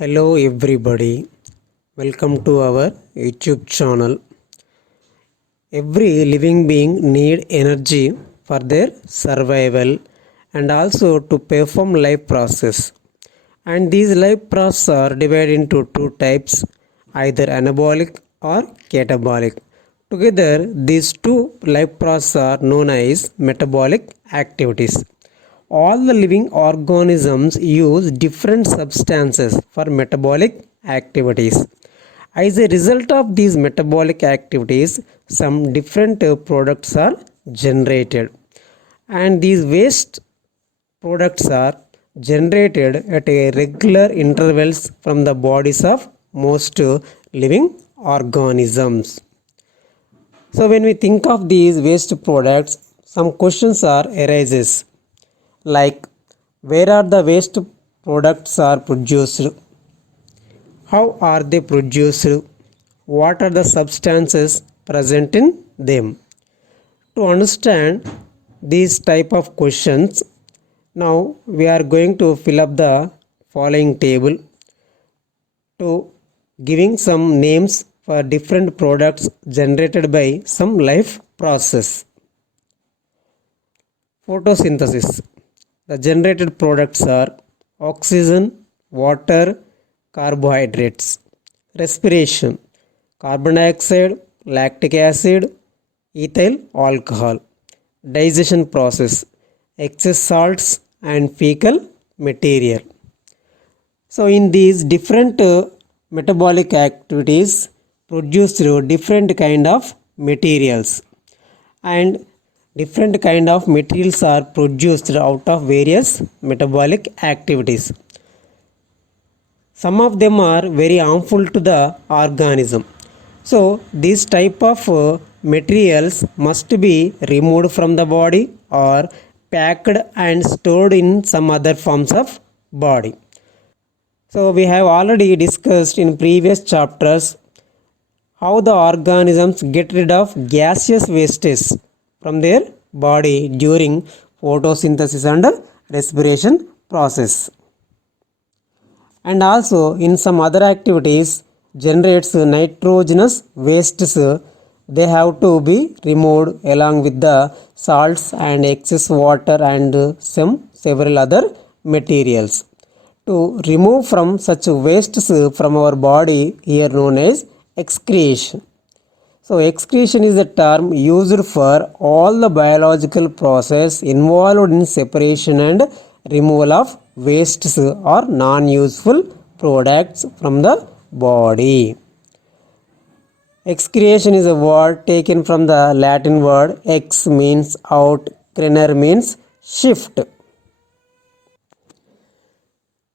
Hello everybody, welcome to our YouTube channel. Every living being need energy for their survival and also to perform life process. And these life processes are divided into two types, either anabolic or catabolic. Together, these two life processes are known as metabolic activities. All the living organisms use different substances for metabolic activities. As a result of these metabolic activities, some different products are generated. And these waste products are generated at a regular intervals from the bodies of most living organisms. So when we think of these waste products, some questions are arises like where are the waste products are produced, how are they produced, what are the substances present in them. To understand these type of questions, now we are going to fill up the following table to giving some names for different products generated by some life process. Photosynthesis. The generated products are oxygen, water, carbohydrates. Respiration. Carbon dioxide, lactic acid, ethyl alcohol. Digestion process. Excess salts and fecal material. So in these different metabolic activities produce through different kind of materials, and different kind of materials are produced out of various metabolic activities. Some of them are very harmful to the organism. So these type of materials must be removed from the body or packed and stored in some other forms of body. So we have already discussed in previous chapters how the organisms get rid of gaseous wastes from their body during photosynthesis and respiration process. And also in some other activities generates nitrogenous wastes, they have to be removed along with the salts and excess water and some several other materials. To remove from such wastes from our body here known as excretion. So excretion is a term used for all the biological process involved in separation and removal of wastes or non-useful products from the body. Excretion is a word taken from the Latin word ex means out, crener means shift.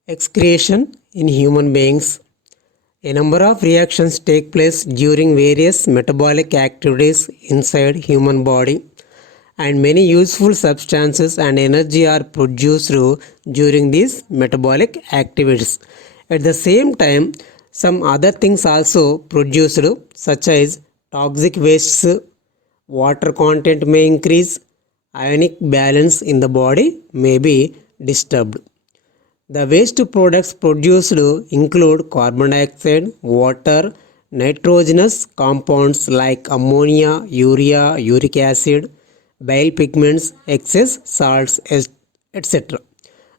Excretion in human beings. A number of reactions take place during various metabolic activities inside human body, and many useful substances and energy are produced during these metabolic activities. At the same time, some other things also produced, such as toxic wastes, water content may increase, ionic balance in the body may be disturbed. The waste products produced include carbon dioxide, water, nitrogenous compounds like ammonia, urea, uric acid, bile pigments, excess salts, etc.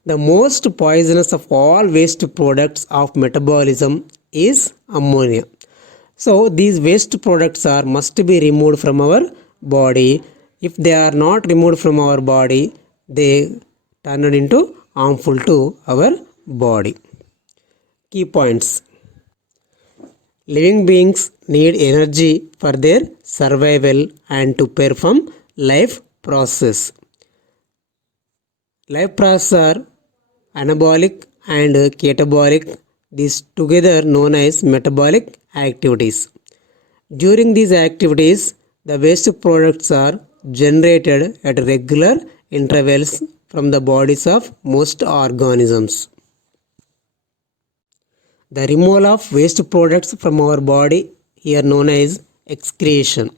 The most poisonous of all waste products of metabolism is ammonia. So these waste products are must be removed from our body. If they are not removed from our body, they turn it into harmful to our body. Key points. Living beings need energy for their survival and to perform life process. Life processes are anabolic and catabolic, these together known as metabolic activities. During these activities, the waste products are generated at regular intervals from the bodies of most organisms. The removal of waste products from our body here known as excretion.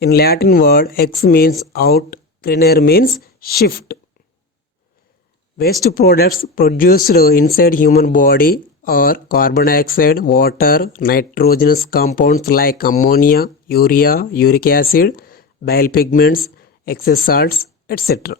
In Latin word ex means out, crener means shift. Waste products produced inside human body or carbon dioxide, water, nitrogenous compounds like ammonia, urea, uric acid, bile pigments, excess salts, etc.